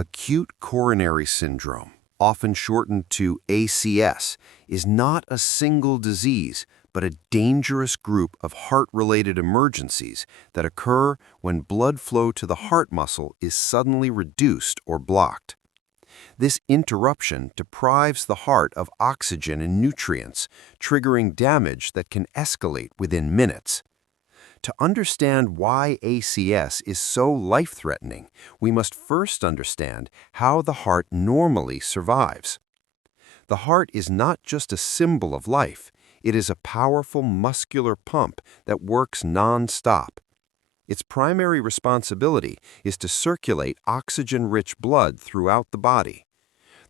Acute coronary syndrome, often shortened to ACS, is not a single disease, but a dangerous group of heart-related emergencies that occur when blood flow to the heart muscle is suddenly reduced or blocked. This interruption deprives the heart of oxygen and nutrients, triggering damage that can escalate within minutes. To understand why ACS is so life-threatening, we must first understand how the heart normally survives. The heart is not just a symbol of life, it is a powerful muscular pump that works non-stop. Its primary responsibility is to circulate oxygen-rich blood throughout the body.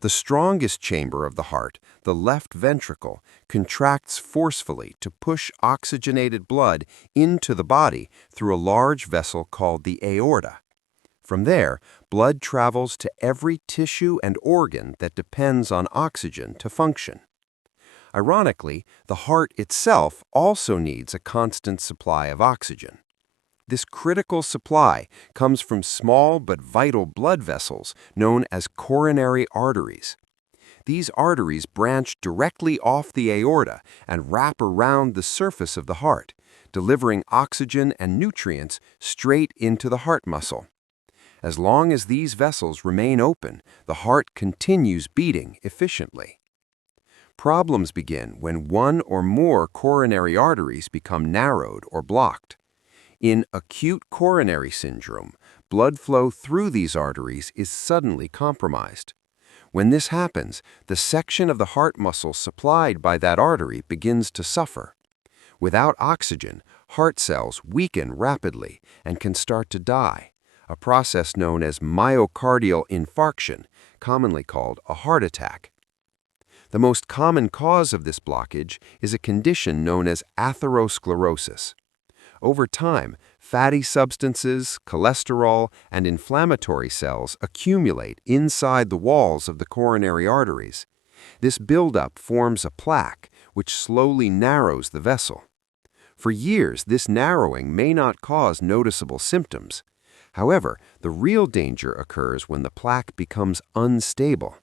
The strongest chamber of the heart, the left ventricle, contracts forcefully to push oxygenated blood into the body through a large vessel called the aorta. From there, blood travels to every tissue and organ that depends on oxygen to function. Ironically, the heart itself also needs a constant supply of oxygen. This critical supply comes from small but vital blood vessels known as coronary arteries. These arteries branch directly off the aorta and wrap around the surface of the heart, delivering oxygen and nutrients straight into the heart muscle. As long as these vessels remain open, the heart continues beating efficiently. Problems begin when one or more coronary arteries become narrowed or blocked. In acute coronary syndrome, blood flow through these arteries is suddenly compromised. When this happens, the section of the heart muscle supplied by that artery begins to suffer. Without oxygen, heart cells weaken rapidly and can start to die, a process known as myocardial infarction, commonly called a heart attack. The most common cause of this blockage is a condition known as atherosclerosis. Over time, fatty substances, cholesterol, and inflammatory cells accumulate inside the walls of the coronary arteries. This buildup forms a plaque, which slowly narrows the vessel. For years, this narrowing may not cause noticeable symptoms. However, the real danger occurs when the plaque becomes unstable.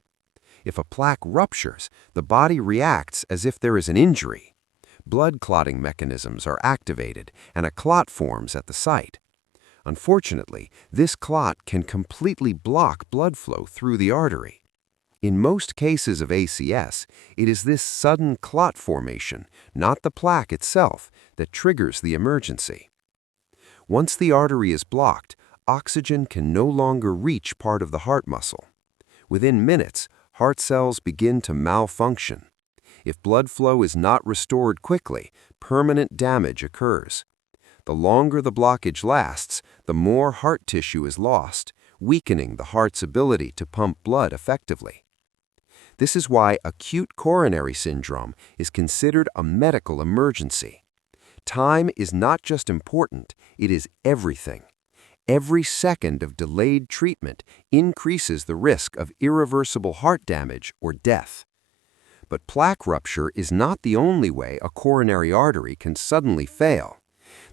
If a plaque ruptures, the body reacts as if there is an injury. Blood clotting mechanisms are activated and a clot forms at the site. Unfortunately, this clot can completely block blood flow through the artery. In most cases of ACS, it is this sudden clot formation, not the plaque itself, that triggers the emergency. Once the artery is blocked, oxygen can no longer reach part of the heart muscle. Within minutes, heart cells begin to malfunction. If blood flow is not restored quickly, permanent damage occurs. The longer the blockage lasts, the more heart tissue is lost, weakening the heart's ability to pump blood effectively. This is why acute coronary syndrome is considered a medical emergency. Time is not just important, it is everything. Every second of delayed treatment increases the risk of irreversible heart damage or death. But plaque rupture is not the only way a coronary artery can suddenly fail.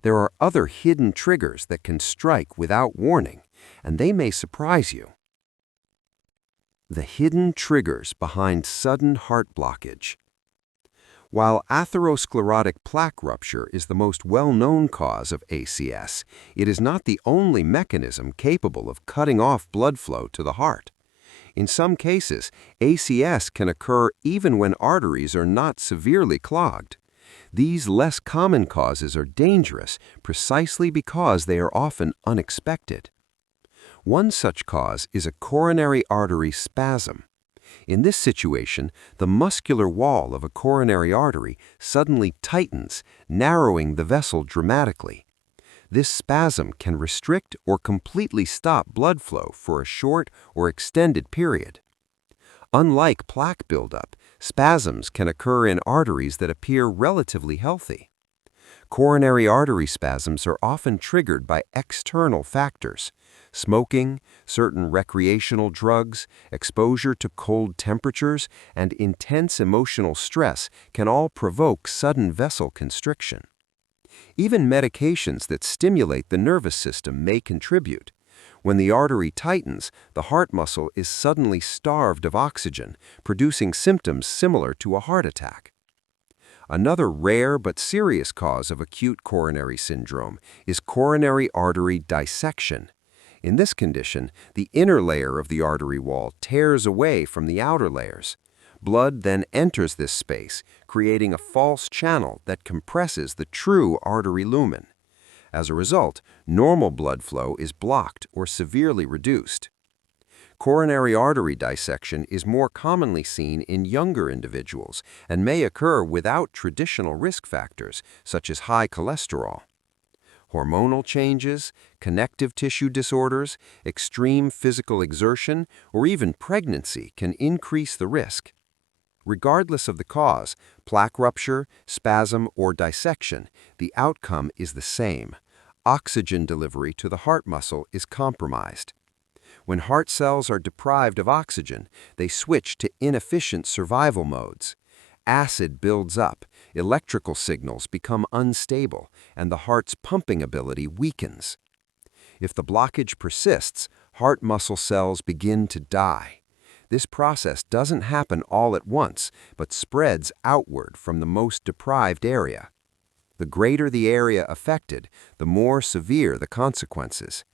There are other hidden triggers that can strike without warning, and they may surprise you. The hidden triggers behind sudden heart blockage. While atherosclerotic plaque rupture is the most well-known cause of ACS, it is not the only mechanism capable of cutting off blood flow to the heart. In some cases, ACS can occur even when arteries are not severely clogged. These less common causes are dangerous precisely because they are often unexpected. One such cause is a coronary artery spasm. In this situation, the muscular wall of a coronary artery suddenly tightens, narrowing the vessel dramatically. This spasm can restrict or completely stop blood flow for a short or extended period. Unlike plaque buildup, spasms can occur in arteries that appear relatively healthy. Coronary artery spasms are often triggered by external factors. Smoking, certain recreational drugs, exposure to cold temperatures, and intense emotional stress can all provoke sudden vessel constriction. Even medications that stimulate the nervous system may contribute. When the artery tightens, the heart muscle is suddenly starved of oxygen, producing symptoms similar to a heart attack. Another rare but serious cause of acute coronary syndrome is coronary artery dissection. In this condition, the inner layer of the artery wall tears away from the outer layers. Blood then enters this space, creating a false channel that compresses the true artery lumen. As a result, normal blood flow is blocked or severely reduced. Coronary artery dissection is more commonly seen in younger individuals and may occur without traditional risk factors, such as high cholesterol. Hormonal changes, connective tissue disorders, extreme physical exertion, or even pregnancy can increase the risk. Regardless of the cause, plaque rupture, spasm, or dissection, the outcome is the same. Oxygen delivery to the heart muscle is compromised. When heart cells are deprived of oxygen, they switch to inefficient survival modes. Acid builds up, electrical signals become unstable, and the heart's pumping ability weakens. If the blockage persists, heart muscle cells begin to die. This process doesn't happen all at once, but spreads outward from the most deprived area. The greater the area affected, the more severe the consequences.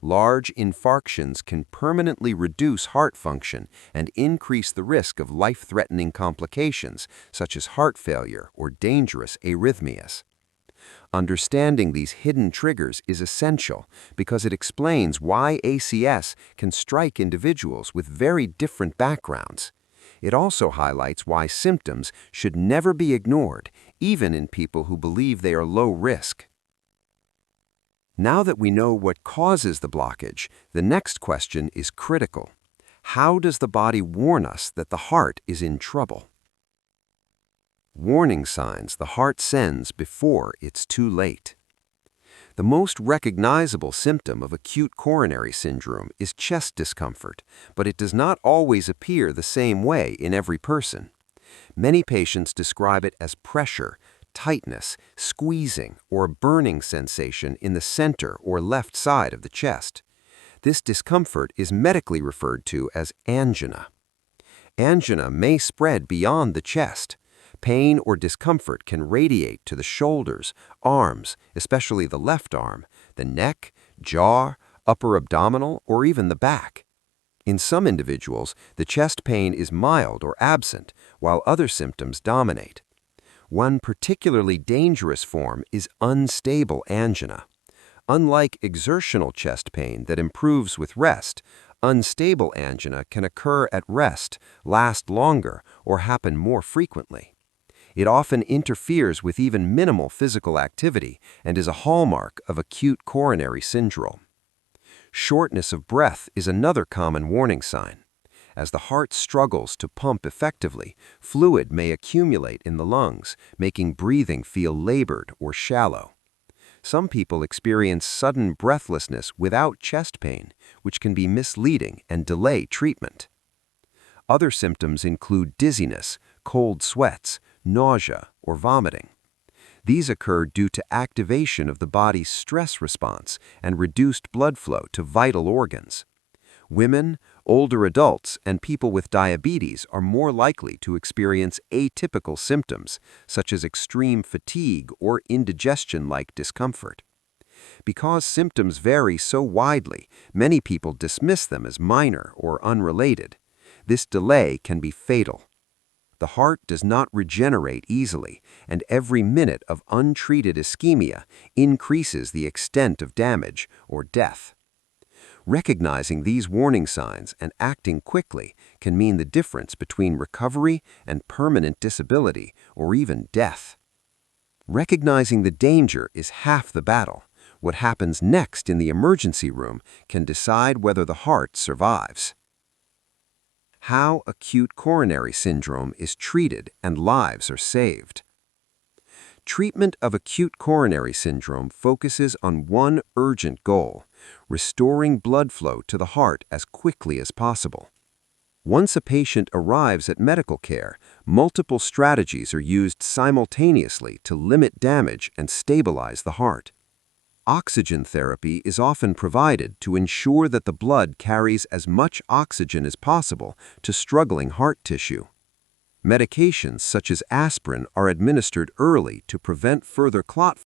Large infarctions can permanently reduce heart function and increase the risk of life-threatening complications such as heart failure or dangerous arrhythmias. Understanding these hidden triggers is essential because it explains why ACS can strike individuals with very different backgrounds. It also highlights why symptoms should never be ignored, even in people who believe they are low risk. Now that we know what causes the blockage, the next question is critical. How does the body warn us that the heart is in trouble? Warning signs the heart sends before it's too late. The most recognizable symptom of acute coronary syndrome is chest discomfort, but it does not always appear the same way in every person. Many patients describe it as pressure, tightness, squeezing, or burning sensation in the center or left side of the chest. This discomfort is medically referred to as angina. Angina may spread beyond the chest. Pain or discomfort can radiate to the shoulders, arms, especially the left arm, the neck, jaw, upper abdominal, or even the back. In some individuals, the chest pain is mild or absent, while other symptoms dominate. One particularly dangerous form is unstable angina. Unlike exertional chest pain that improves with rest, unstable angina can occur at rest, last longer, or happen more frequently. It often interferes with even minimal physical activity and is a hallmark of acute coronary syndrome. Shortness of breath is another common warning sign. As the heart struggles to pump effectively, fluid may accumulate in the lungs, making breathing feel labored or shallow. Some people experience sudden breathlessness without chest pain, which can be misleading and delay treatment. Other symptoms include dizziness, cold sweats, nausea, or vomiting. These occur due to activation of the body's stress response and reduced blood flow to vital organs. Women, older adults, and people with diabetes are more likely to experience atypical symptoms, such as extreme fatigue or indigestion-like discomfort. Because symptoms vary so widely, many people dismiss them as minor or unrelated. This delay can be fatal. The heart does not regenerate easily, and every minute of untreated ischemia increases the extent of damage or death. Recognizing these warning signs and acting quickly can mean the difference between recovery and permanent disability or even death. Recognizing the danger is half the battle. What happens next in the emergency room can decide whether the heart survives. How acute coronary syndrome is treated and lives are saved. Treatment of acute coronary syndrome focuses on one urgent goal: restoring blood flow to the heart as quickly as possible. Once a patient arrives at medical care, multiple strategies are used simultaneously to limit damage and stabilize the heart. Oxygen therapy is often provided to ensure that the blood carries as much oxygen as possible to struggling heart tissue. Medications such as aspirin are administered early to prevent further clot